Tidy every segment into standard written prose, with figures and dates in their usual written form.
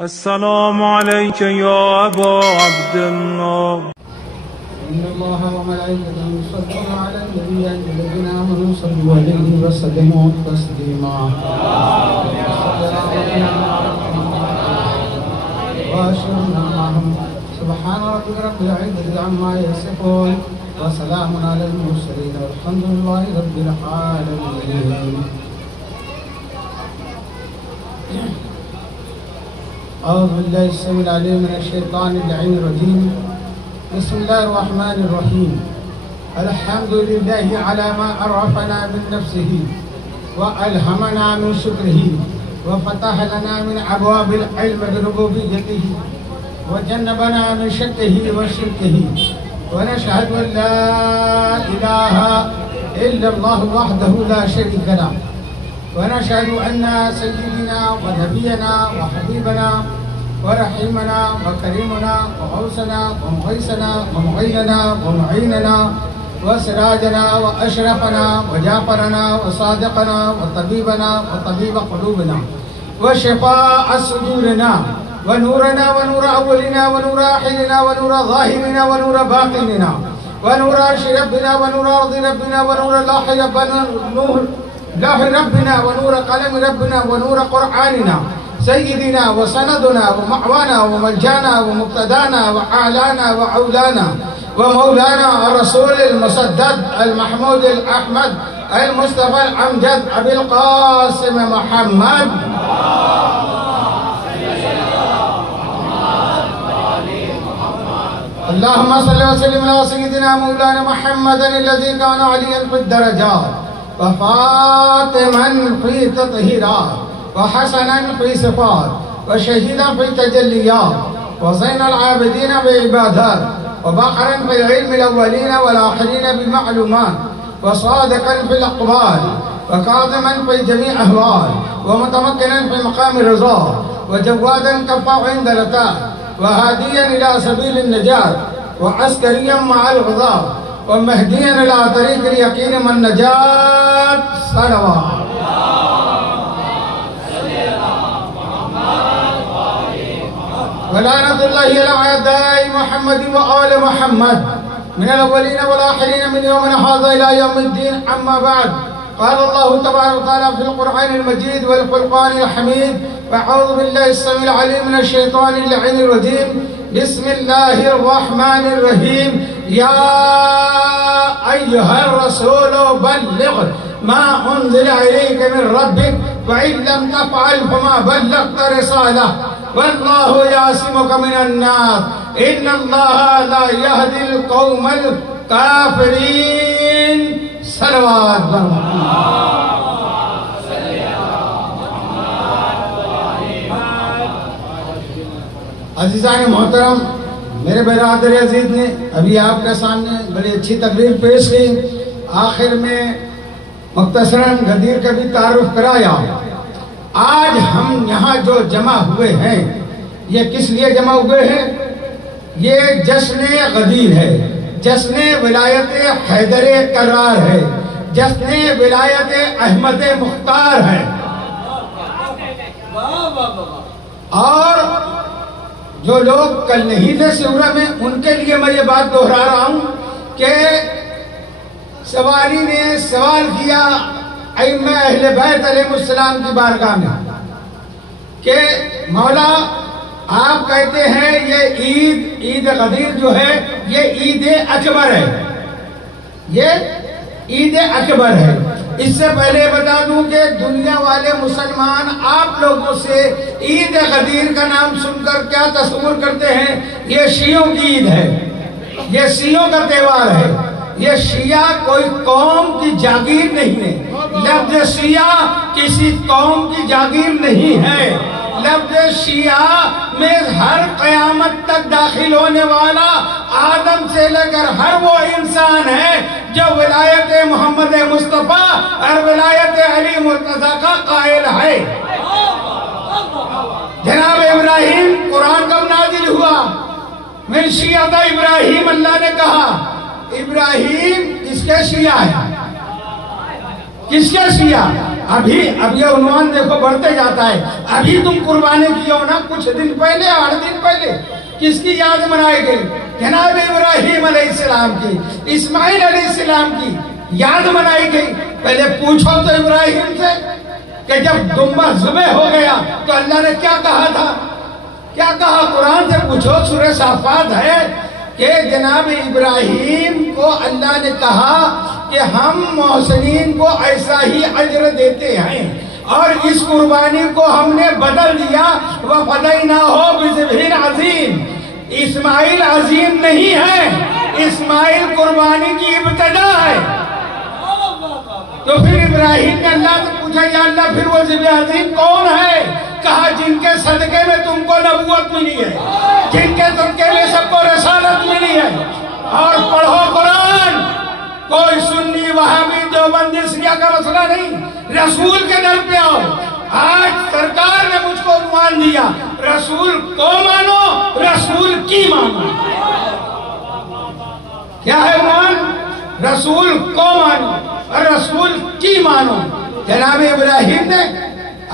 السلام عليك يا أبا عبد الله. إن الله وملائكته يصلون على النبي الذين آمنوا صلوا عليه وسلموا تسليما. وأشهدنا معهم سبحان ربك رب العزة عما يصفون وسلام على المرسلين والحمد لله رب العالمين. أعوذ بالله السميع العليم من الشيطان اللعين الرجيم. بسم الله الرحمن الرحيم. الحمد لله على ما عرفنا من نفسه وألهمنا من شكره وفتح لنا من أبواب العلم بربوبيته وجنبنا من شكه وشركه. ونشهد أن لا إله إلا الله وحده لا شريك له. ونشهد أن سيدنا ونبينا وحبيبنا ورحيمنا وكريمنا وغوثنا ومغيثنا ومعيننا ومعيننا وسراجنا وأشرفنا وجعفرنا وصادقنا وطبيبنا وطبيب قلوبنا وشفاء صدورنا ونورنا ونور أولنا ونور آخرنا ونور ظاهرنا ونور باطننا ونور عرش ربنا ونور أرض ربنا ونور لوح ربنا لوح ربنا ونور قلم ربنا ونور قرآننا سيدنا وسندنا ومعوانا وملجانا ومقتدانا وأعلانا وعولانا ومولانا الرسول المسدد المحمود الأحمد المصطفى الأمجد أبي القاسم محمد. اللهم صل وسلم على سيدنا مولانا محمد الذي كان عليا في الدرجات وفاطما في تطهيرات وحسنا في صفات وشهيدا في تجليات وزين العابدين بعبادات وبحرا في علم الأولين والآخرين بمعلومات وصادقا في الأقوال وكاظما في جميع أهوال ومتمكنا في مقام الرضا وجوادا كفا عند الرتاء وهاديا إلى سبيل النجاة وعسكريا مع الغضاء ومهديا إلى طريق اليقين والنجاة. صلوات. ولعنة الله على أعداء محمد وآل محمد من الأولين والآخرين من يومنا هذا إلى يوم الدين. أما بعد، قال الله تبارك وتعالى في القرآن المجيد والفرقان الحميد: فأعوذ بالله السميع العليم من الشيطان اللعين الرجيم. بسم الله الرحمن الرحيم. يا أيها الرسول بلغ ما أنزل إليك من ربك وإن لم تفعل فما بلغت رسالة والله يعصمك من الناس إن الله لا يهدي القوم الكافرين. صلوات. عزیزان محترم، میرے برادر عزیز نے ابھی آپ کے سامنے بڑی اچھی تقریر پیش کی. آخر میں مختصراً غدیر کا بھی تعارف کرایا. آج ہم یہاں جو جمع ہوئے ہیں یہ کس لیے جمع ہوئے ہیں؟ یہ جشن غدیر ہے، جشن ولایت حیدر کرار ہے، جشن ولایت احمد مختار ہے. اور جو لوگ کل نہیں تھے سورہ میں، ان کے لیے میں یہ بات دہرا رہا ہوں کہ سوالی نے سوال کیا ائمہ اہل بیت علیہ السلام کی بارگاہ میں کہ مولا آپ کہتے ہیں یہ عید غدیر جو ہے یہ عید اکبر ہے، یہ عید اکبر ہے. اس سے پہلے بتا دوں کہ دنیا والے مسلمان آپ لوگوں سے عید غدیر کا نام سن کر کیا تصور کرتے ہیں؟ یہ شیعوں کی عید ہے، یہ شیعوں کا تہوار ہے. یہ شیعہ کوئی قوم کی جاگیر نہیں ہے. لفظ شیعہ کسی قوم کی جاگیر نہیں ہے. لفظ شیعہ میں ہر قیامت تک داخل ہونے والا آدم سے لے کر ہر وہ انسان ہے جو ولایت محمد مصطفیٰ اور ولایت علی مرتضیٰ کا قائل ہے. جناب ابراہیم قرآن کب نازل ہوا؟ من شیعت ابراہیم، اللہ نے کہا. ابراہیم کس کے شیعہ ہے؟ کس کے شیعہ؟ ابھی اب یہ عنوان دیکھو بڑھتے جاتا ہے. ابھی تم قربانی کی ہو نا کچھ دن پہلے 8 دن پہلے کس کی یاد منائی گئی؟ جناب ابراہیم علیہ السلام کی، اسماعیل علیہ السلام کی یاد منائی گئی. پہلے پوچھو تو ابراہیم سے کہ جب دمبا ذبح ہو گیا تو اللہ نے کیا کہا تھا؟ کیا کہا؟ قرآن سے پوچھو. سورہ صافات ہے کہ جناب ابراہیم کو اللہ نے کہا کہ ہم محسنین کو ایسا ہی اجر دیتے ہیں، اور اس قربانی کو ہم نے بدل دیا. وَفَدَيْنَاهُ بِذِبْحٍ عَظِيمٍ. اسماعیل عظیم نہیں ہے، اسماعیل قربانی کی ابتدا ہے. تو پھر ابراہیم نے اللہ سے پوچھا یا اللہ پھر وہ ذبح عظیم کون ہے؟ کہا جن کے صدقے میں تم کو نبوت ملی ہے، جن کے صدقے میں سب کو رسالت ملی ہے. اور پڑھو قرآن. کوئی سنی وہابی دیوبندی شیعہ کا مسئلہ نہیں، رسول کے در پہ آؤ. آج سرکار نے مجھ کو عنوان دیا، رسول کو مانو، رسول کی مانو. کیا ہے عنوان؟ رسول کو مانو اور رسول کی مانو. جناب ابراہیم نے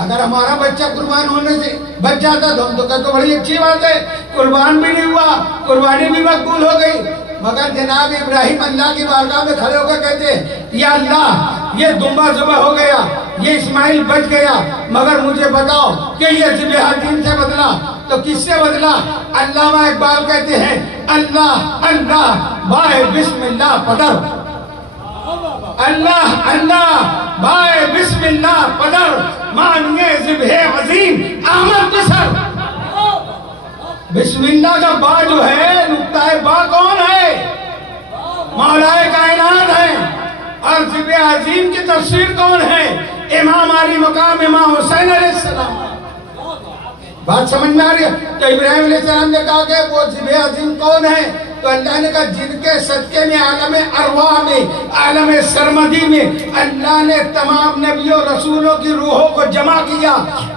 اگر ہمارا بچہ قربان ہونے سے بچ جاتا تو ہم تو کہتے بڑی اچھی بات ہے، قربان بھی نہیں ہوا، قربانی بھی مقبول ہو گئی. مگر جناب ابراہیم اللہ کی بارگاہ میں کھڑے ہو کر کہتے یا اللہ یہ دمبا ذبح ہو گیا، یہ اسماعیل بچ گیا، مگر مجھے بتاؤ کہ یہ ذبح عظیم سے بدلا تو کس سے بدلا؟ علامہ اقبال کہتے ہیں اللہ اللہ بائے بسم اللہ پدر، اللہ اللہ بائے بسم اللہ پدر، مانیے ذبح عظیم احمد بسر. بسم اللہ کا با جو ہے، نقطہ با کون ہے؟ مولا کائنات ہے. اور ذبح عظیم کی تفسیر کون ہے؟ امام علی مقام امام حسین علیہ السلام. بات سمجھ میں آ رہی ہے؟ تو ابراہیم علیہ السلام نے کہا کہ وہ ذبح عظیم کون ہے؟ تو اللہ نے کہا جن کے صدقے میں عالم ارواح میں، عالم سرمدی میں اللہ نے تمام نبیوں رسولوں کی روحوں کو جمع کیا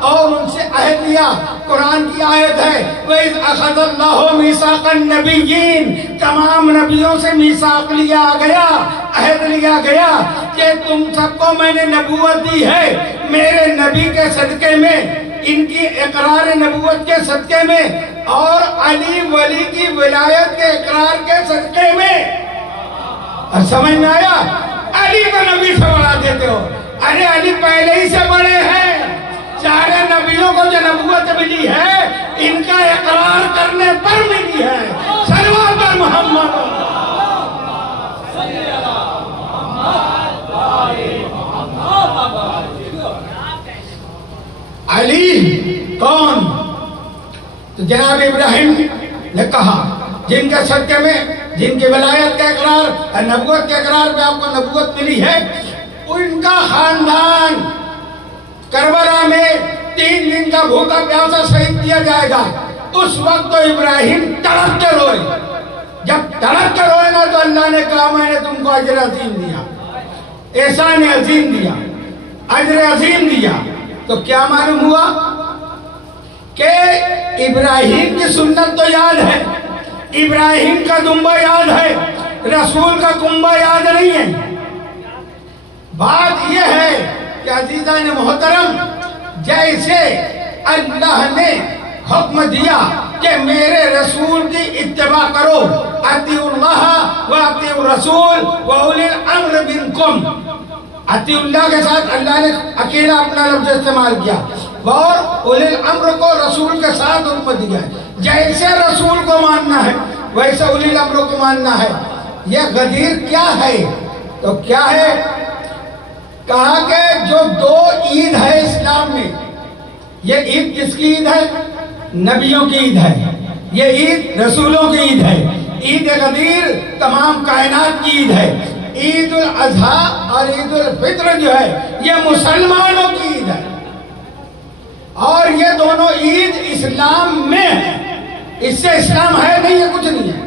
اور ان سے عہد لیا. قرآن کی آیت ہے وَإِذْ أَخَذَ اللَّهُ مِيثَاقَ النَّبِيِّينَ. تمام نبیوں سے میثاق لیا گیا، عہد لیا گیا کہ تم سب کو میں نے نبوت دی ہے میرے نبی کے صدقے میں، ان کی اقرار نبوت کے صدقے میں، اور علی ولی کی ولایت کے اقرار کے صدقے میں. اور سمجھ میں آیا؟ علی کو نبی سے بڑھا دیتے ہو. ارے علی پہلے ہی سے بڑے ہیں. سارے نبیوں کو جو نبوت ملی ہے ان کا اقرار کرنے پر ملی ہے. صلوات پر محمد. علی کون؟ تو جناب ابراہیم نے کہا جن کے صدقے میں، جن کی ولایت کا اقرار اور نبوت کے اقرار میں آپ کو نبوت ملی ہے، ان کا خاندان کربلا میں 3 دن کا بھوکا پیاسا شہید کیا جائے گا. اس وقت تو ابراہیم تڑپ کے روئے. جب تڑپ کے روئے نا تو اللہ نے کہا میں نے تم کو اجر عظیم دیا، احسان عظیم دیا، اجر عظیم دیا. تو کیا معلوم ہوا کہ ابراہیم کی سنت تو یاد ہے، ابراہیم کا دمبا یاد ہے، رسول کا کنبا یاد نہیں ہے. بات یہ ہے کہ عزیزان محترم، جیسے اللہ نے حکم دیا کہ میرے رسول کی اتباع کرو، اطیعوا اللہ و اطیعوا الرسول و اولی الامر منکم. اطیع اللہ کے ساتھ اللہ نے اکیلا اپنا لفظ استعمال کیا اور اولی الامر کو رسول کے ساتھ حکم دیا ہے. جیسے رسول کو ماننا ہے ویسے اولی الامر کو ماننا ہے. یہ غدیر کیا ہے؟ تو کیا ہے؟ کہا کہ جو 2 عید ہے اسلام میں، یہ عید کس کی عید ہے؟ نبیوں کی عید ہے. یہ عید رسولوں کی عید ہے. عید غدیر تمام کائنات کی عید ہے. عید الاضحیٰ اور عید الفطر جو ہے یہ مسلمانوں کی عید ہے. اور یہ دونوں عید اسلام میں ہے. اس سے اسلام ہے نہیں، یہ کچھ نہیں ہے،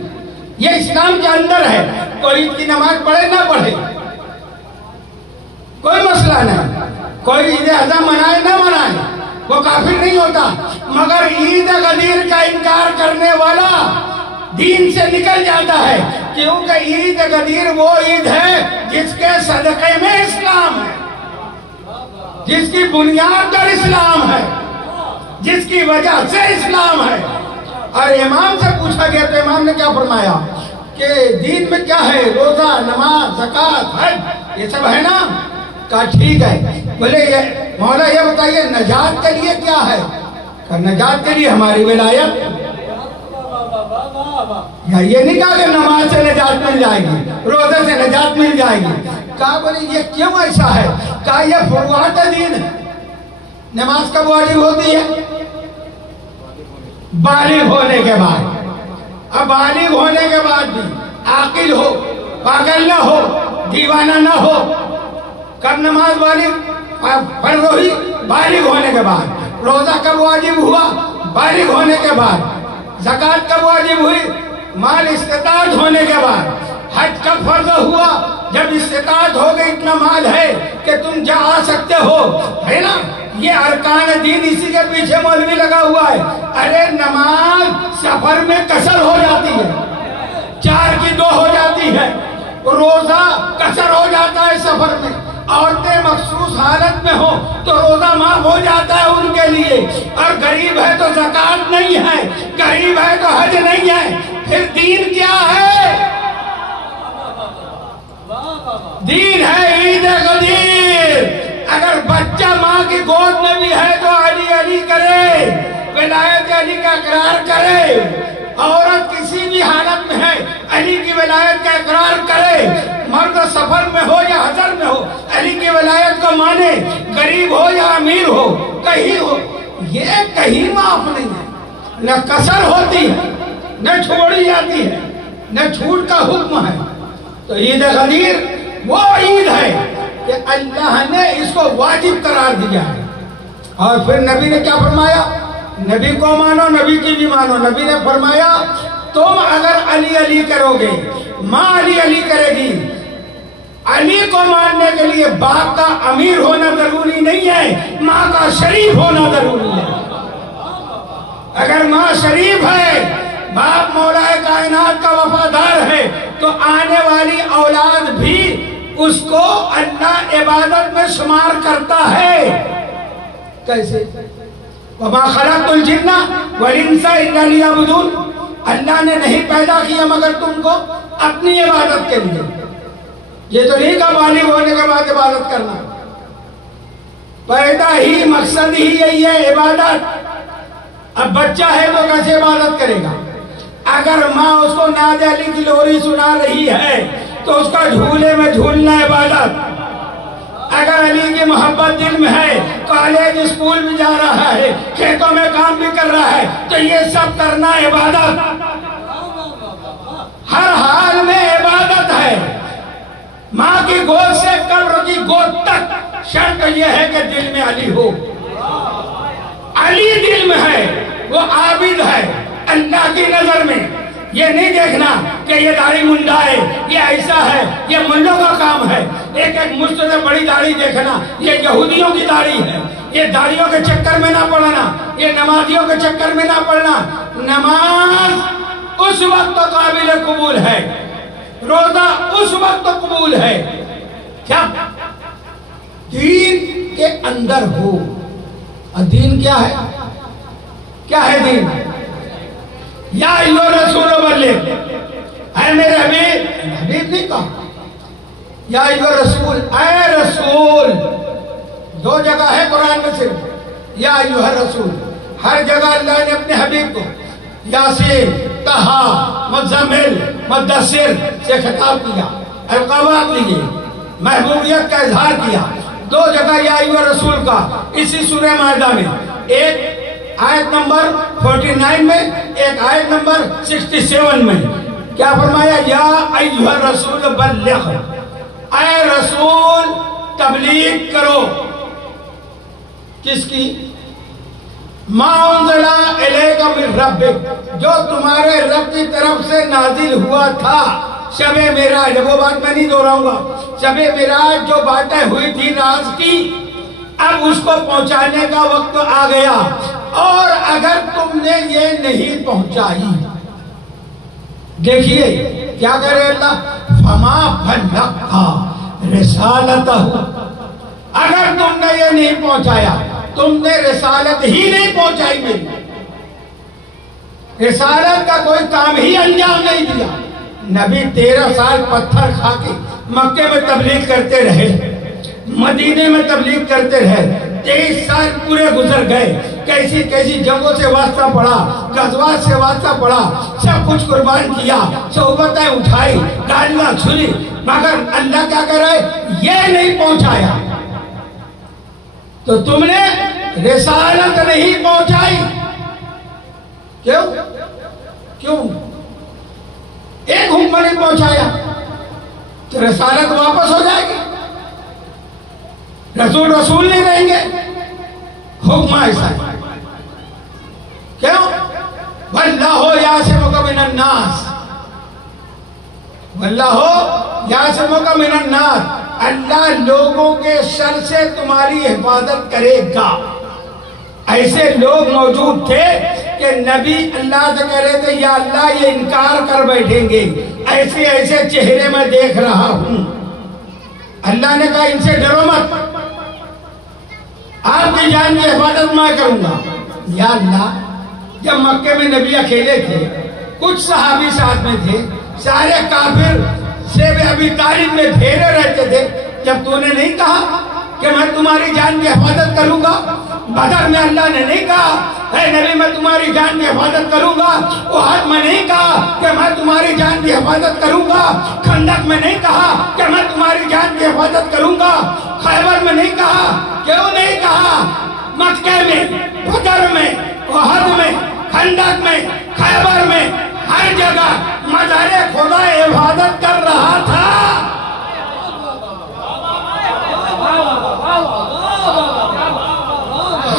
یہ اسلام کے اندر ہے. کوئی عید کی نماز پڑھے نہ پڑھے کوئی مسئلہ نہیں، کوئی عید اضحیٰ منائے نہ منائے وہ کافر نہیں ہوتا. مگر عید غدیر کا انکار کرنے والا دین سے نکل جاتا ہے، کیونکہ عید غدیر وہ عید ہے جس کے صدقے میں اسلام ہے، جس کی بنیاد پر اسلام ہے، جس کی وجہ سے اسلام ہے۔ اور امام سے پوچھا گیا تو امام نے کیا فرمایا کہ دین میں کیا ہے؟ روزہ، نماز، زکوٰۃ، حج، یہ سب ہے نا؟ کہا ٹھیک ہے۔ بولے مولا یہ بتائیے نجات کے لیے کیا ہے؟ کہا نجات کے لیے ہماری ولایت۔ یا یہ نہیں کہا کہ نماز سے نجات مل جائے گی، روزے سے نجات مل جائے گی۔ کہا بولے یہ کیوں ایسا ہے؟ کہا یہ فروعات دین ہے۔ نماز کب واجب ہوتی ہے؟ بالغ ہونے کے بعد۔ اب بالغ ہونے کے بعد بھی عاقل ہو، پاگل نہ ہو، دیوانہ نہ ہو، کب نماز فرض ہوئی؟ بالغ ہونے کے بعد۔ روزہ کب واجب ہوا؟ بالغ ہونے کے بعد۔ زکوٰۃ کب واجب ہوئی؟ مال استطاعت ہونے کے بعد۔ حج کب فرض ہوا؟ جب استطاعت ہو گئی، اتنا مال ہے کہ تم جا آ سکتے ہو، ہے نا؟ یہ ارکان دین، اسی کے پیچھے مولوی لگا ہوا ہے۔ ارے نماز سفر میں قصر ہو جاتی ہے، 4 کی 2 ہو جاتی ہے۔ روزہ قصر ہو جاتا ہے سفر میں۔ عورتیں مخصوص حالت میں ہو تو روزہ معاف ہو جاتا ہے ان کے لیے۔ اور غریب ہے تو زکوٰۃ نہیں ہے، غریب ہے تو حج نہیں ہے۔ پھر دین کیا ہے؟ دین ہے عید غدیر۔ اگر بچہ ماں کی گود میں بھی ہے تو علی علی کرے، ولایت علی کا اقرار کرے۔ عورت کسی بھی حالت میں ہے، علی کی ولایت کا اقرار کرے۔ مرد سفر میں ہو یا حضر میں ہو، علی کی ولایت کو مانے، غریب ہو یا امیر ہو، کہیں ہو۔ یہ کہیں معاف نہیں ہے، نہ قصر ہوتی ہے، نہ چھوڑی جاتی ہے، نہ چھوٹ کا حکم ہے۔ تو عید غدیر وہ عید ہے کہ اللہ نے اس کو واجب قرار دیا ہے۔ اور پھر نبی نے کیا فرمایا؟ نبی کو مانو، نبی کی بھی مانو۔ نبی نے فرمایا تم اگر علی علی کرو گے، ماں علی علی کرے گی۔ علی کو ماننے کے لیے باپ کا امیر ہونا ضروری نہیں ہے، ماں کا شریف ہونا ضروری ہے۔ اگر ماں شریف ہے، باپ مولا کائنات کا وفادار ہے، تو آنے والی اولاد بھی اس کو اللہ عبادت میں شمار کرتا ہے۔ کیسے؟ وَمَا خَلَقْتُ الْجِنَّ وَالْإِنسَ إِلَّا لِيَعْبُدُونَ۔ اللہ نے نہیں پیدا کیا مگر تم کو اپنی عبادت کے لیے۔ یہ تو نہیں کہا بالغ ہونے کے بعد عبادت کرنا، پیدا ہی مقصد ہی یہی ہے، عبادت۔ اب بچہ ہے تو کیسے عبادت کرے گا؟ اگر ماں اس کو ناد علی کی لوری سنا رہی ہے تو اس کا جھولے میں جھولنا عبادت۔ اگر علی کی محبت دل میں ہے، کالج اسکول بھی جا رہا ہے، کھیتوں میں کام بھی کر رہا ہے، تو یہ سب کرنا عبادت۔ ہر حال میں عبادت ہے۔ ماں کی گود سے قبر کی گود تک شرط یہ ہے کہ دل میں علی ہو۔ علی دل میں ہے، وہ عابد ہے اللہ کی نظر میں۔ یہ نہیں دیکھنا کہ یہ داڑھی منڈا ہے، یہ ایسا ہے، یہ منڈوں کا کام ہے۔ ایک ایک مجھ سے بڑی داڑھی دیکھنا، یہ یہودیوں کی داڑھی ہے۔ یہ داڑھیوں کے چکر میں نہ پڑنا، یہ نمازیوں کے چکر میں نہ پڑنا۔ نماز اس وقت قابل قبول ہے، روزہ اس وقت قبول ہے کیا؟ دین کے اندر ہو۔ اور دین کیا ہے؟ کیا ہے دین؟ یا ایھا الرسول بلغ، اے میرے حبیب نہیں کہا، یا ایھا الرسول، اے رسول۔ 2 جگہ ہے قرآن میں صرف یا ایھا الرسول۔ ہر جگہ اللہ نے اپنے حبیب کو یاسین، طہا، مزمل، مدثر سے خطاب کیا، القابات لیے، محبوبیت کا اظہار کیا۔ 2 جگہ یا ایھا الرسول کا اسی سورہ مائدہ میں، ایک آیت نمبر 49 میں، ایک آیت نمبر 67 میں۔ کیا فرمایا؟ یا ایھا الرسول بلغ، اے رسول تبلیغ کرو۔ کس کی؟ ما انزل الیک من ربک، جو تمہارے رب کی طرف سے نازل ہوا تھا۔ شب معراج، وہ بات میں نہیں دہراؤں گا۔ شب معراج جو باتیں ہوئی تھی راز کی، اب اس کو پہنچانے کا وقت آ گیا۔ اور اگر تم نے یہ نہیں پہنچائی، دیکھیے کیا کرے اللہ، فما بلغت رسالتہ، اگر تم نے یہ نہیں پہنچایا تم نے رسالت ہی نہیں پہنچائی میری، رسالت کا کوئی کام ہی انجام نہیں دیا۔ نبی 13 سال پتھر کھا کے مکے میں تبلیغ کرتے رہے، مدینے میں تبلیغ کرتے رہے، 23 سال پورے گزر گئے، کیسی کیسی جنگوں سے واسطہ پڑا، غزوات سے واسطہ پڑا، سب کچھ قربان کیا، صحبتیں اٹھائی، گالیاں سنی، مگر اللہ کیا کہہ رہا ہے؟ یہ نہیں پہنچایا۔ تو تم نے رسالت نہیں پہنچائی۔ کیوں؟ ایک حکم نہیں پہنچایا تو رسالت واپس ہو جائے گی، رسول نہیں رہیں گے۔ حکم ایسا ہے، کیوں؟ وَاللَّهُ يَعْصِمُكَ مِنَ النَّاسِ، وَاللَّهُ يَعْصِمُكَ مِنَ النَّاسِ، اللہ لوگوں کے شر سے تمہاری حفاظت کرے گا۔ ایسے لوگ موجود تھے کہ نبی اللہ سے کہہ رہے تھے یا اللہ یہ انکار کر بیٹھیں گے، ایسے ایسے چہرے میں دیکھ رہا ہوں۔ اللہ نے کہا ان سے ڈرو مت، آپ کی جان کی حفاظت میں کروں گا۔ یا اللہ، جب مکے میں نبی اکیلے تھے، کچھ صحابی ساتھ میں تھے، سارے کافر سے ابی طالب میں گھیرے رہتے تھے، جب تو نے نہیں کہا کہ میں تمہاری جان کی حفاظت کروں گا؟ بدر میں اللہ نے نہیں کہا اے نبی میں تمہاری جان کی حفاظت کروں گا؟ احد میں نہیں کہا کہ میں تمہاری جان کی حفاظت کروں گا؟ خندق میں نہیں کہا کہ میں تمہاری جان کی حفاظت کروں گا؟ خیبر میں نہیں کہا؟ کیوں نہیں کہا؟ مکہ میں، بدر میں، احد میں، خندق میں، خیبر میں، ہر جگہ مظہر خدا عبادت کر رہا تھا۔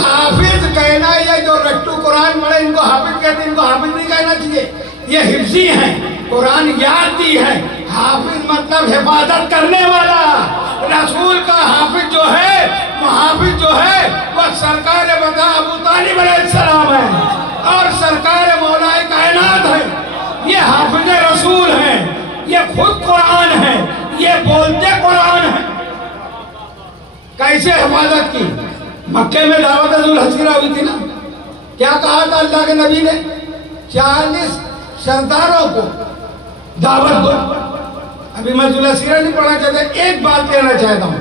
حافظ کہنا یہ جو رٹو قرآن پڑھے ان کو حافظ کہتے ہیں، ان کو حافظ نہیں کہنا چاہیے، یہ حفظی ہیں، قرآن یاد دی ہے۔ حافظ مطلب حفاظت کرنے والا۔ رسول کا حافظ جو ہے، محافظ جو ہے، وہ سرکار وطا ابو طالب علیہ السلام ہے اور سرکار مولا کائنات ہے۔ یہ حافظ رسول ہیں، یہ خود قرآن ہے، یہ بولتے قرآن ہے۔ کیسے حفاظت کی؟ مکے میں دعوت ذوالحسیرہ ہوئی تھی نا، کیا کہا تھا اللہ کے نبی نے؟ 40 سرداروں کو دعوت دو۔ ابھی میں ذوالحسیرہ نہیں پڑھنا چاہتا، ایک بات کہنا چاہتا ہوں،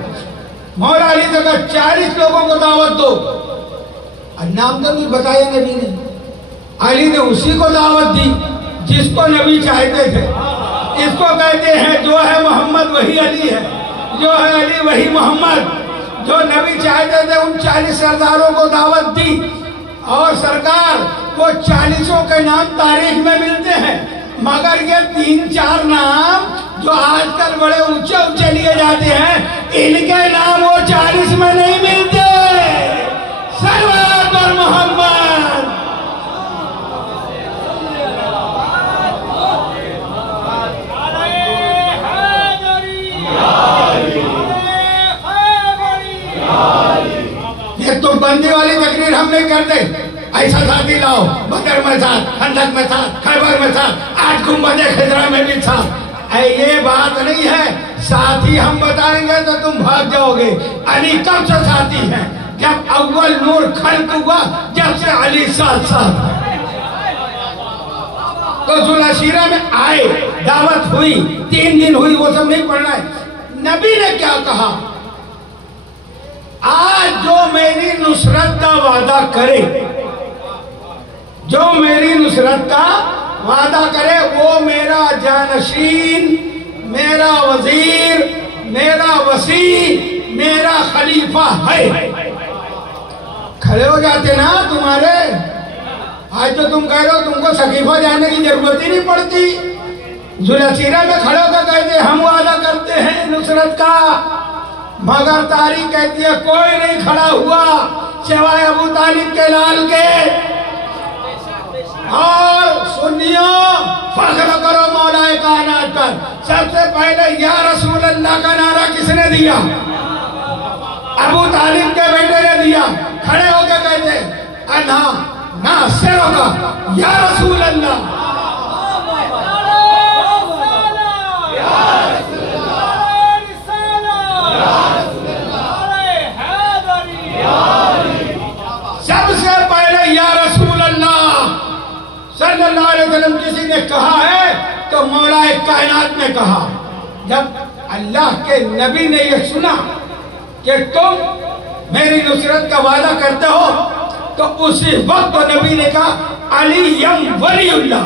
مولا علی نے کہا 40 لوگوں کو دعوت دو، نام تو نہیں بتایا نبی نے۔ علی نے اسی کو دعوت دی جس کو نبی چاہتے تھے۔ اس کو کہتے ہیں جو ہے محمد وہی علی ہے، جو ہے علی وہی محمد۔ جو نبی چاہتے تھے ان 40 سرداروں کو دعوت دی، اور سرکار وہ 40 کے نام تاریخ میں ملتے ہیں، مگر یہ 3-4 نام جو آج کل بڑے اونچے اونچے لیے جاتے ہیں، ان کے نام وہ 40 میں نہیں ملتے۔ صلوات پر محمد۔ یہ تو بندی والی تقریر ہم نہیں کرتے، ایسا ساتھی لاؤ، بدر میں ساتھ، خندق میں ساتھ، خیبر میں ساتھ، 8 گنبد خضرا میں بھی ساتھ۔ یہ بات نہیں ہے، ساتھی ہم بتائیں گے تو تم بھاگ جاؤ گے۔ علی کب سے ساتھی ہیں؟ جب اول نور خلق ہوا، جب سے علی ساتھ ساتھ ہے۔ تو ذوالحسیرہ میں آئے، دعوت ہوئی، 3 دن ہوئی، وہ سب نہیں پڑھنا ہے۔ نبی نے کیا کہا؟ آج جو میری نصرت کا وعدہ کرے، جو میری نصرت کا وعدہ کرے، وہ میرا جانشین، میرا وزیر، میرا وسیع، میرا خلیفہ ہے۔ کھڑے ہو جاتے نا تمہارے، آج تو تم کہہ رہے ہو تم کو سقیفہ جانے کی ضرورت ہی نہیں پڑتی۔ ذوالحسیرہ میں کھڑے ہو کر کہتے ہم وعدہ کرتے ہیں نصرت کا، مگر تاریخ کہتی ہے کوئی نہیں کھڑا ہوا سوائے ابو طالب کے لال کے۔ اور سنیوں، فخر کرو مولا کائنات پر۔ سب سے پہلے یا رسول اللہ کا نعرہ کس نے دیا؟ ابو طالب کے بیٹے نے دیا۔ کھڑے ہو کے کہتے نہ سر ہوگا یا رسول اللہ، اللہ علیہ وسلم کسی نے کہا ہے تو مولا کائنات نے کہا۔ جب اللہ کے نبی نے یہ سنا کہ تم میری نصرت کا وعدہ کرتے ہو تو اسی وقت تو نبی نے کہا علی ولی اللہ،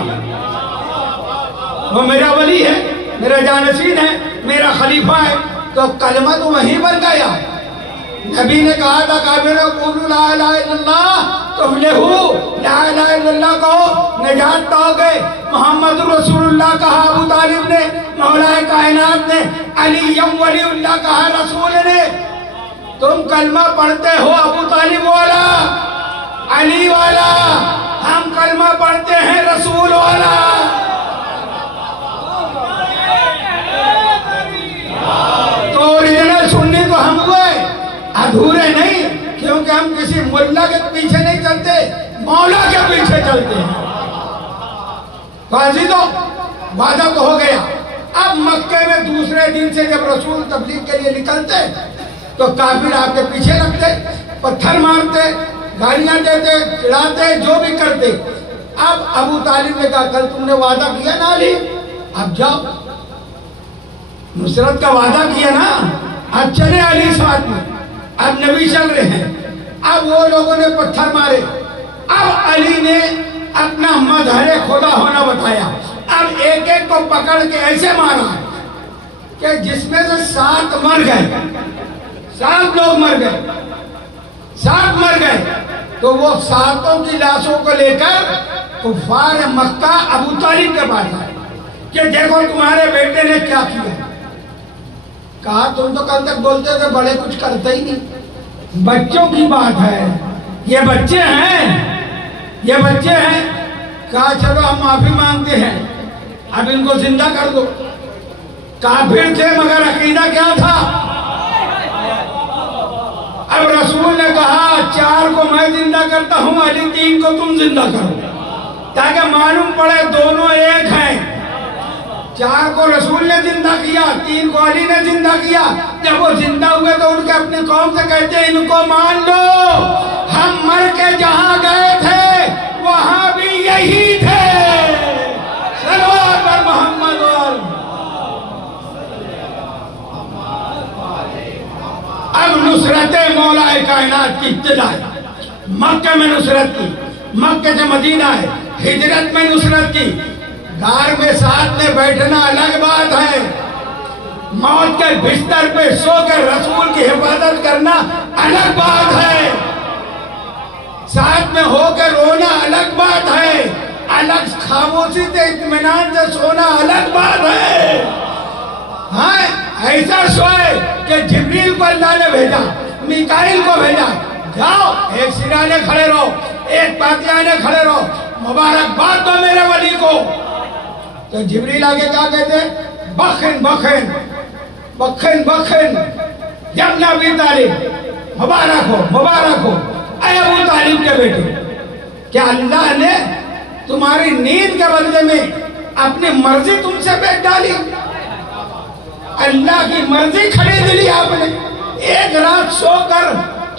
وہ میرا ولی ہے، میرا جانشین ہے، میرا خلیفہ ہے۔ تو کلمہ تو وہیں بن گیا۔ نبی نے کہا تھا کافر قولوا لا الہ الا اللہ تفلحوا، لا الہ الا اللہ کہو نجات پاؤگے۔ محمد رسول اللہ کہا ابو طالب نے، مولا کائنات نے، علی ولی اللہ کہا رسول نے۔ تم کلمہ پڑھتے ہو ابو طالب والا، علی والا، ہم کلمہ پڑھتے ہیں رسول والا۔ تو اوریجنل سنی تو ہم ہوئے، ادھورے نہیں، کیونکہ ہم کسی ملا کے پیچھے نہیں چلتے، مولا کے پیچھے چلتے ہیں۔ تو عزیزو وعدہ تو ہو گیا۔ اب مکے میں دوسرے دن سے جب رسول تبلیغ کے لیے نکلتے تو کافر آپ کے پیچھے لگتے، پتھر مارتے، گالیاں دیتے، چڑھاتے، جو بھی کرتے۔ اب ابو طالب نے کہا کل تم نے وعدہ کیا نا علی، اب جاؤ، نصرت کا وعدہ کیا نا، اب چلے علی ساتھ میں۔ اب نبی چل رہے ہیں، اب وہ لوگوں نے پتھر مارے، اب علی نے اپنا مظہر خدا ہونا بتایا۔ اب ایک ایک کو پکڑ کے ایسے مارا کہ جس میں سے 7 مر گئے، 7 لوگ مر گئے، 7 مر گئے۔ تو وہ 7 کی لاشوں کو لے کر کفار مکہ ابو طالب کے پاس آئے کہ دیکھو تمہارے بیٹے نے کیا کیا۔ کہا تم تو کل تک بولتے تھے بڑے کچھ کرتے ہی نہیں، بچوں کی بات ہے، یہ بچے ہیں، یہ بچے ہیں۔ کہا چلو ہم معافی مانگتے ہیں، اب ان کو زندہ کر دو۔ کافر تھے مگر عقیدہ کیا تھا؟ اب رسول نے کہا 4 کو میں زندہ کرتا ہوں، علی 3 کو تم زندہ کرو، تاکہ معلوم پڑے دونوں ایک ہیں۔ 4 کو رسول نے زندہ کیا، 3 کو علی نے زندہ کیا۔ جب وہ زندہ ہوئے تو ان کے اپنی قوم سے کہتے ہیں ان کو مان لو، ہم مر کے جہاں گئے تھے وہاں بھی یہی تھے۔ صلوات پر محمد اب نصرت مولا کائنات کی ابتدا ہے۔ مکہ میں نصرت کی، مکہ سے مدینہ ہے، ہجرت میں نصرت کی۔ غار میں ساتھ میں بیٹھنا الگ بات ہے، موت کے بستر پہ سو کر رسول کی حفاظت کرنا الگ بات ہے، ساتھ میں ہو کے رونا الگ بات ہے، الگ خاموشی سے اطمینان سے سونا الگ بات ہے۔ ہاں ایسا سوئے کہ جبریل کو اللہ نے بھیجا، میکائیل کو بھیجا، جاؤ ایک سرانے کھڑے رہو، ایک پاتیانے کھڑے رہو، مبارکباد دو میرے ولی کو۔ تو جبریل آگے کیا کہتے ہیں؟ بخن بخن بخن بخن یا ابن ابی طالب، مبارک ہو مبارک ہو اے ابو طالب کے بیٹے، کیا اللہ نے تمہاری نیند کے بدلے میں اپنی مرضی تم سے بیٹھ ڈالی؟ اللہ کی مرضی خرید لی آپ نے، ایک رات سو کر۔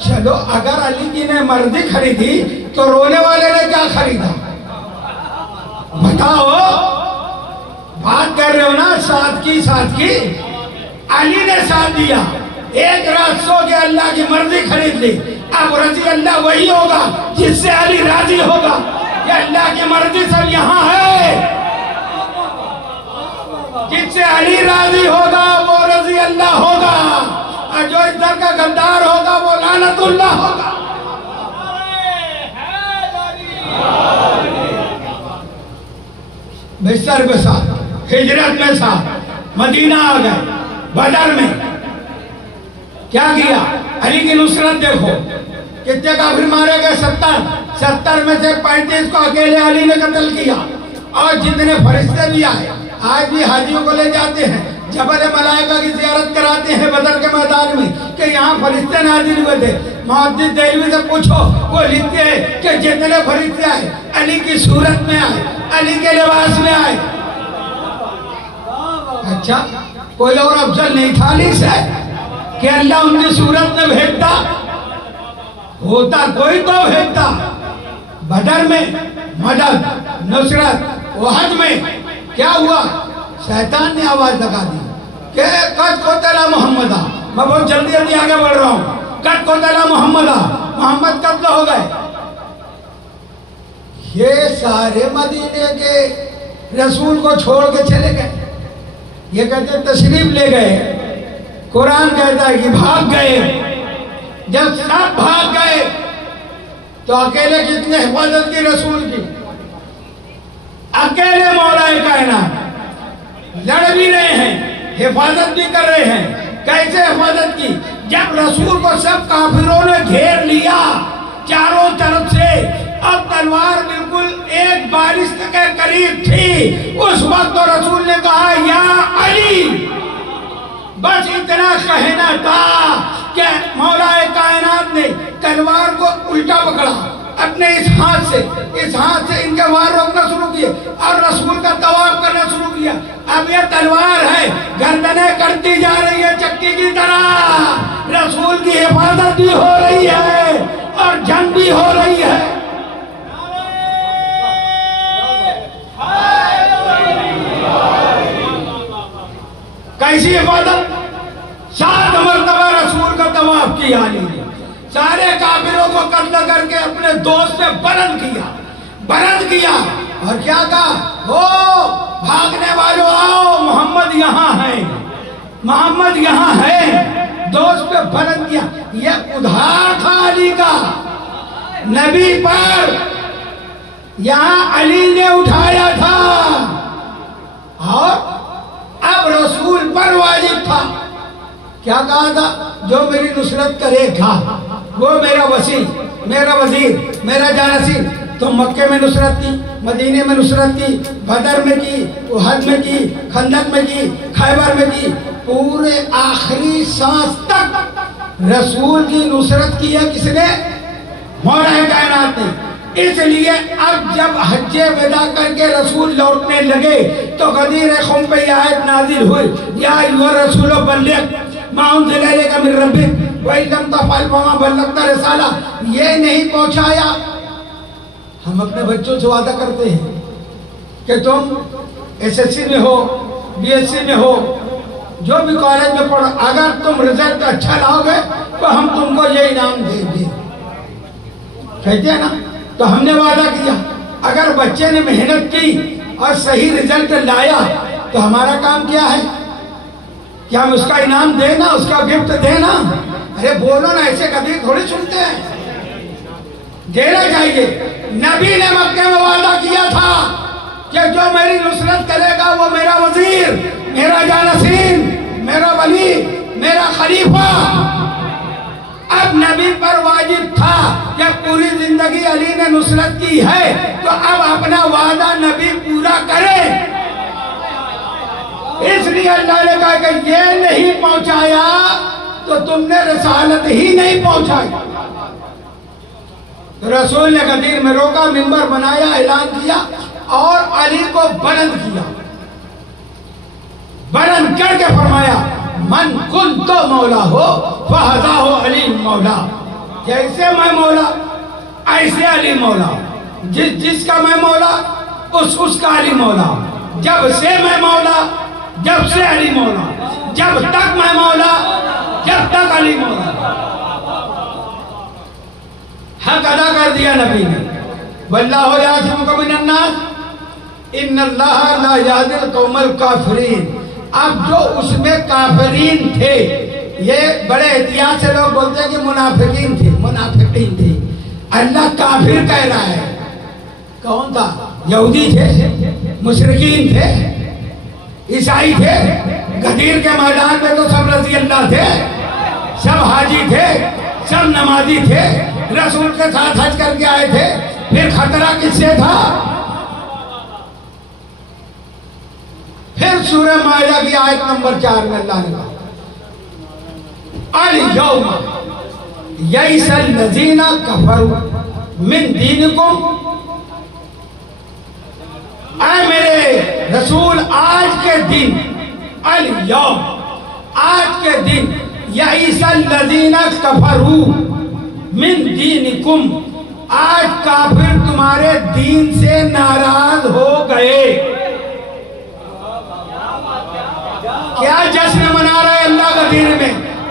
چلو اگر علی کی نے مرضی خریدی تو رونے والے نے کیا خریدا؟ بتاؤ، بات کر رہے ہو نا ساتھ کی علی نے ساتھ دیا، ایک رات سو کے اللہ کی مرضی خرید لی۔ اب رضی اللہ وہی ہوگا جس سے علی راضی ہوگا، یہ اللہ کی مرضی سب یہاں ہے، جس سے علی راضی ہوگا وہ رضی اللہ ہوگا، اور جو اس در کا غدار ہوگا وہ لعنت اللہ ہوگا۔ بستر پہ ساتھ، ہجرت میں ساتھ، مدینہ آ گئے، بدر میں کیا کیا؟ علی کی نصرت دیکھو، کتنے کافر مارے گئے؟ 70 میں سے 35 کو اکیلے علی نے قتل کیا، اور جتنے فرشتے بھی آئے، آج بھی حاجیوں کو لے جاتے ہیں، جبل ملائکہ کی زیارت کراتے ہیں بدر کے میدان میں کہ یہاں فرشتے نازل ہوئے تھے۔ محدث دہلوی سے پوچھو، وہ لکھتے ہیں کہ جتنے فرشتے آئے علی کی صورت میں آئے، علی کے لباس میں آئے۔ اچھا کوئی اور افضل نہیں تھا علی سے کہ اللہ ان کی صورت میں بھیجتا؟ ہوتا کوئی تو بھیجتا۔ بدر میں مدد، نصرت احد میں کیا ہوا؟ شیطان نے آواز لگا دی کہ قد قتل محمدہ، میں بہت جلدی جلدی آگے بڑھ رہا ہوں، قد قتل محمدہ، محمد قتل ہو گئے۔ یہ سارے مدینے کے رسول کو چھوڑ کے چلے گئے، یہ کہتے تشریف لے گئے، قرآن کہتا ہے کہ بھاگ گئے۔ جب سب بھاگ گئے تو اکیلے کتنے حفاظت کی رسول کی؟ اکیلے مولا کائنات لڑ بھی رہے ہیں، حفاظت بھی کر رہے ہیں۔ کیسے حفاظت کی؟ جب رسول کو سب کافروں نے گھیر لیا چاروں طرف سے، اب تلوار بالکل ایک بارش کے قریب تھی، اس وقت تو رسول نے کہا یا علی، بس اتنا کہنا تھا کہ مولا کائنات نے تلوار کو الٹا پکڑا اپنے اس ہاتھ سے ان کے وار روکنا شروع کیے اور رسول کا طواف کرنا شروع کیا۔ اب یہ تلوار ہے، گردنیں کرتی جا رہی ہے چکی کی طرح، رسول کی حفاظت بھی ہو رہی ہے اور جنگ بھی ہو رہی ہے۔ کیسی حفاظت؟ 7 مرتبہ رسول کا طواف کیا علی نے، سارے کافروں کو قتل کر کے اپنے دوست سے بلند کیا اور کیا کہا؟ ہو بھاگنے والوں آؤ، محمد یہاں ہے، محمد یہاں ہے، دوست پہ بلند کیا۔ یہ ادھار تھا علی کا نبی پر، یہاں علی نے اٹھایا تھا اور اب رسول پر واجب تھا۔ کیا کہا تھا؟ جو میری نصرت کرے گا وہ میرا وسیع، میرا وزیر، میرا جانشین۔ تو مکے میں نصرت کی، مدینے میں نصرت کی، بدر میں کی، احد میں کی، خندق میں کی، خیبر میں کی، پورے آخری سانس تک رسول کی نصرت کی ہے کس نے؟ مولا کائنات نے۔ اس لیے اب جب حج وداع کر کے رسول لوٹنے لگے تو غدیر خم پہ یہ آیت نازل ہوئی، یا ایھا الرسول بلغ ما انزل الیک من ربک وَإِن لَّمْ تَفْعَلْ فَمَا بَلَّغْتَ رِسَالَتَهُ۔ یہ نہیں پہنچایا۔ ہم اپنے بچوں سے وعدہ کرتے ہیں کہ تم ایس ایس سی میں ہو، بی ایس سی میں ہو، جو بھی کالج میں پڑھو، اگر تم رزلٹ اچھا لاؤ گے تو ہم تم کو یہ انعام دیں گے، کہتے ہیں نا؟ تو ہم نے وعدہ کیا اگر بچے نے محنت کی اور صحیح رزلٹ لایا تو ہمارا کام کیا ہے؟ کیا ہم اس کا انعام دینا، اس کا گفٹ دینا؟ ارے بولو نا، ایسے کبھی تھوڑی سنتے ہیں، دینا چاہیے۔ نبی نے مکے میں وعدہ کیا تھا کہ جو میری نصرت کرے گا وہ میرا وزیر، میرا جانشین، میرا ولی، میرا خلیفہ۔ اب نبی پر واجب تھا کہ پوری زندگی علی نے نصرت کی ہے تو اب اپنا وعدہ نبی پورا کرے۔ اس لیے اللہ نے کہا کہ یہ نہیں پہنچایا تو تم نے رسالت ہی نہیں پہنچائی۔ رسول نے غدیر میں روکا، منبر بنایا، اعلان کیا اور علی کو بلند کیا، بلند کر کے فرمایا من کنت مولا ہو فہذا ہو علی مولا۔ جیسے میں مولا ایسے علی مولا، جس کا میں مولا اس کا علی مولا، جب سے میں مولا جب سے علی مولا، جب تک میں مولا جب تک علی مولا۔ حق ادا کر دیا نبی نے۔ واللہ یعصمک من الناس ان اللہ لا یہدی القوم الکافرین۔ اب جو اس میں کافرین تھے، یہ بڑے احتیاط سے لوگ بولتے ہیں کہ منافقین تھے، اللہ کافر کہہ رہا ہے۔ کون تھا؟ یہودی تھے، مشرکین تھے، عیسائی تھے۔ غدیر کے میدان میں تو سب رضی اللہ تھے، سب حاجی تھے، سب نمازی تھے، رسول کے ساتھ حج کر کے آئے تھے۔ پھر خطرہ کس سے تھا؟ پھر سورہ مائدہ کی آیت نمبر 4 میں اللہ نے کہا الیوم یئس الذین کفروا من دینکم۔ اے میرے رسول، آج کے دن، الیوم آج کے دن، یئس الذین کفروا من دینکم، آج کافر تمہارے دین سے ناراض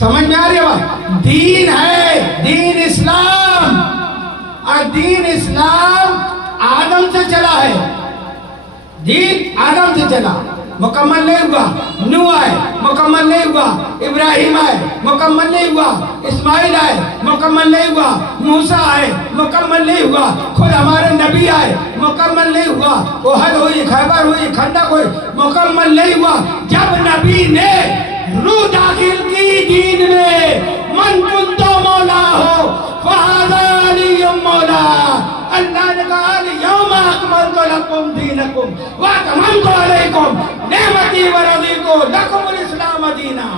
سمجھ میں آ رہی ہے بات؟ دین ہے، دین اسلام، اور دین اسلام آدم سے چلا ہے، دین آدم سے چلا، مکمل نہیں ہوا، نوح آئے مکمل نہیں ہوا، ابراہیم آئے مکمل نہیں ہوا، اسماعیل آئے مکمل نہیں ہوا، موسیٰ آئے مکمل نہیں ہوا، خود ہمارے نبی آئے مکمل نہیں ہوا، احد ہوئی، خیبر ہوئی، خندق ہوئی، مکمل نہیں ہوا۔ جب نبی نے روح داخل کی دین میں، من کنتو مولا ہو فہذا علی مولا، اللہ نے کہا یوم اکملت لکم دینکم واتممت علیکم نعمتی ورضیت لکم الاسلام دینا۔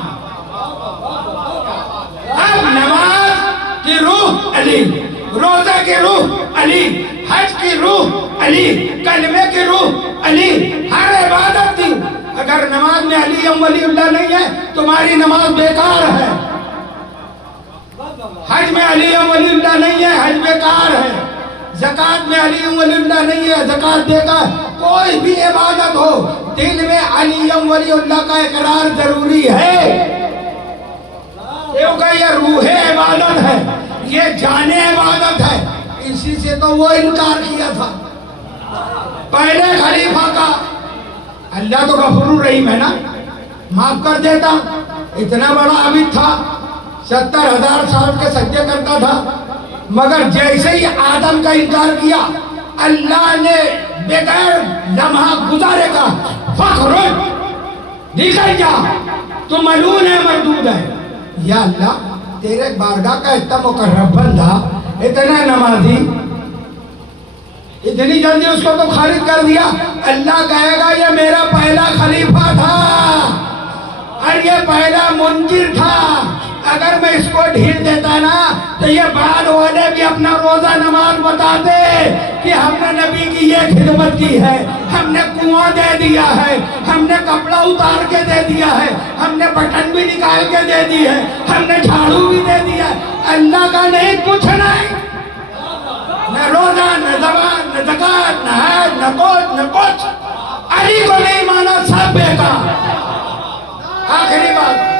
اب نماز کی روح علی، روزہ کی روح علی، حج کی روح علی، کلمے کی روح علی، ہر عبادت کی اگر نماز میں علی ولی اللہ نہیں ہے تمہاری نماز بیکار ہے، حج میں علی ولی اللہ نہیں ہے حج بیکار ہے، زکاة میں علی ولی اللہ نہیں ہے زکاة بیکار، کوئی بھی عبادت ہو دل میں علی ولی اللہ کا اقرار ضروری ہے، کیونکہ یہ روح عبادت ہے، یہ جان عبادت ہے۔ اسی سے تو وہ انکار کیا تھا پہلے خلیفہ کا۔ اللہ تو غفور الرحیم ہے نا، معاف کر دیتا، اتنا بڑا عابد تھا، 70,000 سال کے سجدے کرتا تھا، مگر جیسے ہی آدم کا انکار کیا اللہ نے بغیر لمحہ گزارے کا فخرج نکل جا تو ملعون ہے مردود ہے۔ یا اللہ تیرے بارگاہ کا اتنا مقرب بندہ، اتنا نمازی، اتنی جلدی اس کو تو خارج کر دیا۔ اللہ کہے گا یہ میرا پہلا خلیفہ تھا اور یہ پہلا منکر تھا، اگر میں اس کو ڈھیل دیتا نا تو یہ بعد والے بھی اپنا روزہ نماز بتاتے کہ ہم نے نبی کی یہ خدمت کی ہے، ہم نے کنواں دے دیا ہے، ہم نے کپڑا اتار کے دے دیا ہے، ہم نے بٹن بھی نکال کے دے دی ہے، ہم نے جھاڑو بھی دے دیا ہے۔ اللہ کا نہیں کچھ نہیں، نہ روزہ نہ زبان نہ زکاة نہ حج نہ کچھ، علی کو نہیں مانا سب بیکار۔ آخری بات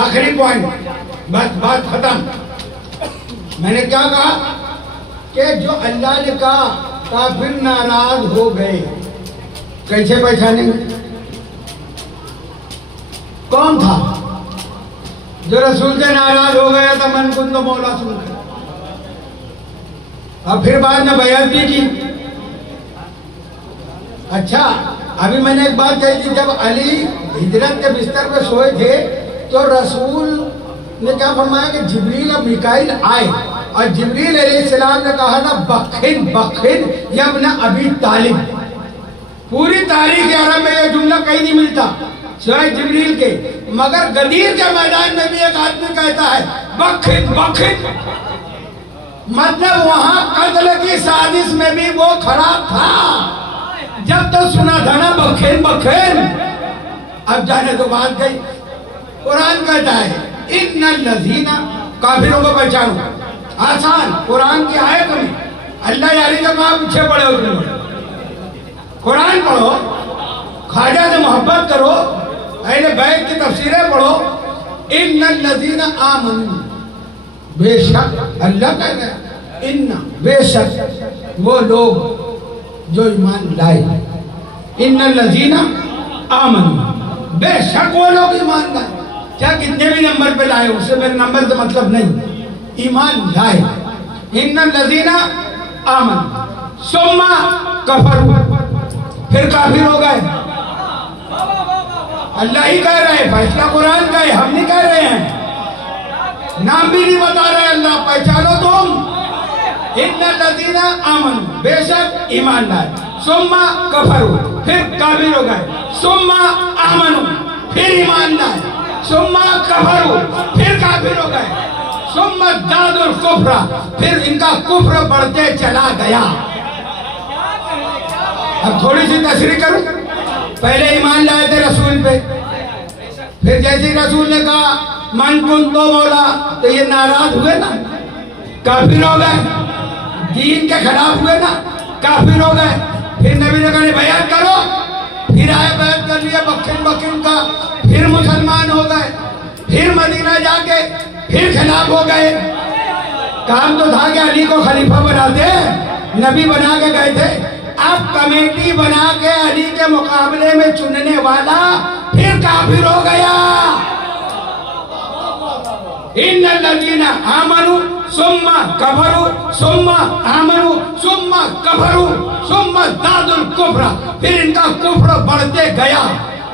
آخری پوائنٹ، بس بات ختم۔ میں نے کیا کہا کہ جو اللہ نے کہا کافر ناراض ہو گئے، کیسے پہچانیں گے؟ کون تھا جو رسول سے ناراض ہو گیا تھا؟ من کنت مولا سن کر، اور پھر بعد میں بیعت بھی کی۔ اچھا ابھی میں نے ایک بات کہی تھی، جب علی ہجرت کے بستر پہ سوئے تھے تو رسول نے کیا فرمایا کہ جبریل اور میکائیل آئے، اور جبریل علیہ السلام نے کہا تھا بخن بخن یا ابن ابی طالب۔ پوری تاریخ عرب میں یہ جملہ کہیں نہیں ملتا سوائے جبریل کے، مگر غدیر کے میدان میں بھی ایک آدمی کہتا ہے بخن بخن، مطلب وہاں قتل کی سازش میں بھی وہ کھڑا تھا جب تو سنا تھا نا بخن بخن۔ اب جانے تو بات گئی، قرآن کہتا ہے ان الذین، کافروں کو پہچانو، آسان قرآن کی آیت میں اللہ یاری کا کہاں پیچھے پڑے ہو تم، قرآن پڑھو، خواجہ سے محبت کرو، اہل بیت کی تفسیریں پڑھو۔ ان الذین آمنوا، بے شک اللہ کہہ رہا ہے ان، بے شک وہ لوگ جو ایمان لائے، ان الذین آمنوا، بے شک وہ لوگ ایمان لائے، کیا کتنے بھی نمبر پہ لائے اس سے میرے نمبر سے مطلب نہیں، ایمان لائے۔ ان الذین آمنوا ثم کفروا، پھر کافر ہو گئے۔ اللہ ہی کہہ رہے ہیں، فیصلہ قرآن کا ہے، ہم نہیں کہہ رہے ہیں، نام بھی نہیں بتا رہے اللہ، پہچانو تم۔ ان الذین آمنوا، بے شک ایمان لائے، ثم کفروا، پھر کافر ہو گئے، ثم آمنو پھر ایمان لائے، ثم کفروا پھر کافر ہو گئے، ثم ازدادوا الکفر پھر ان کا کفر بڑھتے چلا گیا۔ اب تھوڑی سی تشریح کروں، پہلے ایمان لائے تھے رسول پہ، پھر جیسے رسول نے کہا من کنتو مولا تو یہ ناراض ہوئے نا، کافر ہو گئے، دین کے خلاف ہوئے نا، کافر ہو گئے۔ پھر نبی نے کہا بیعت کرو، پھر آئے بیعت کر لیا بکن کا، پھر مسلمان ہو گئے، پھر مدینہ جا کے پھر خلاف ہو گئے۔ کام تو تھا کہ علی کو خلیفہ بناتے، نبی بنا کے گئے تھے، اب کمیٹی بنا کے علی کے مقابلے میں چننے والا پھر کافر ہو گیا۔ ان الذین آمنوا ثم کفروا ثم آمنوا ثم کفروا ثم ازدادوا الکفر پھر ان کا کفر بڑھتے گیا،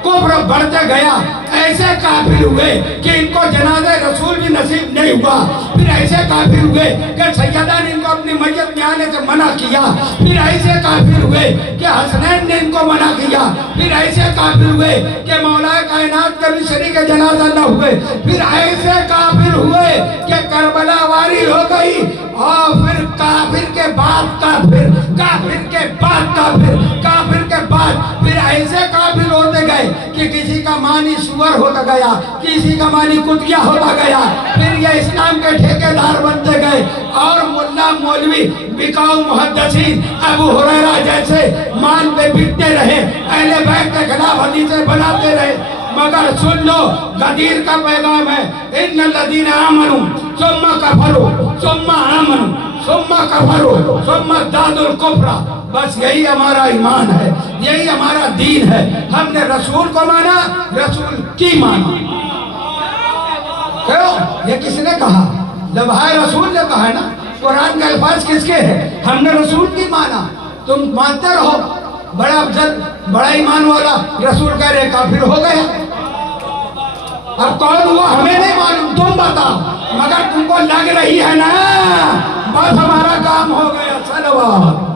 کفر بڑھتے گیا، ایسے کافر ہوئے کہ ان کو جنازہ رسول بھی نصیب نہیں ہوا، پھر ایسے کافر ہوئے کہ سیدہ نے ان کو اپنی میت میں آنے سے منع کیا، پھر ایسے کافر ہوئے کہ حسنین نے ان کو منع کیا، پھر ایسے کافر ہوئے کہ مولا کائنات کے بھی شریک جنازہ نہ ہوئے، پھر ایسے کافر ہوئے کہ کربلا واری ہو گئی، اور پھر کافر کے بعد کافر، کافر کے بعد کافر، کافر کے بعد پھر ایسے کافر ہوتے گئے کہ کسی کا معنی سور ہوتا گیا، کسی کا معنی کتیا ہوتا گیا، پھر یہ اسلام کے ٹھیکیدار بنتے گئے، اور ملا مولوی بکاؤ محدثین ابو ہریرہ جیسے مان پہ بکتے رہے، اہل بیت کے خلاف حدیثیں بناتے رہے۔ مگر سن لو غدیر کا پیغام ہے، ان الذین آمنوا ثم کفروا ثم آمنوا ثم کفروا ثم ازدادوا الکفر، بس یہی ہمارا ایمان ہے، یہی ہمارا دین ہے۔ ہم نے رسول کو مانا، رسول کی مانا۔ کیوں؟ یہ کس نے کہا؟ لبھائے رسول نے کہا ہے نا، قرآن کے الفاظ کس کے ہیں؟ ہم نے رسول کی مانا، تم مانتے رہو۔ بڑا افضل، بڑا ایمان والا رسول کہہ رہے کافر ہو گیا۔ اب کون ہوا ہمیں نہیں معلوم، تم بتاؤ، مگر تم کو لگ رہی ہے نا، بس ہمارا کام ہو گیا۔ صلوات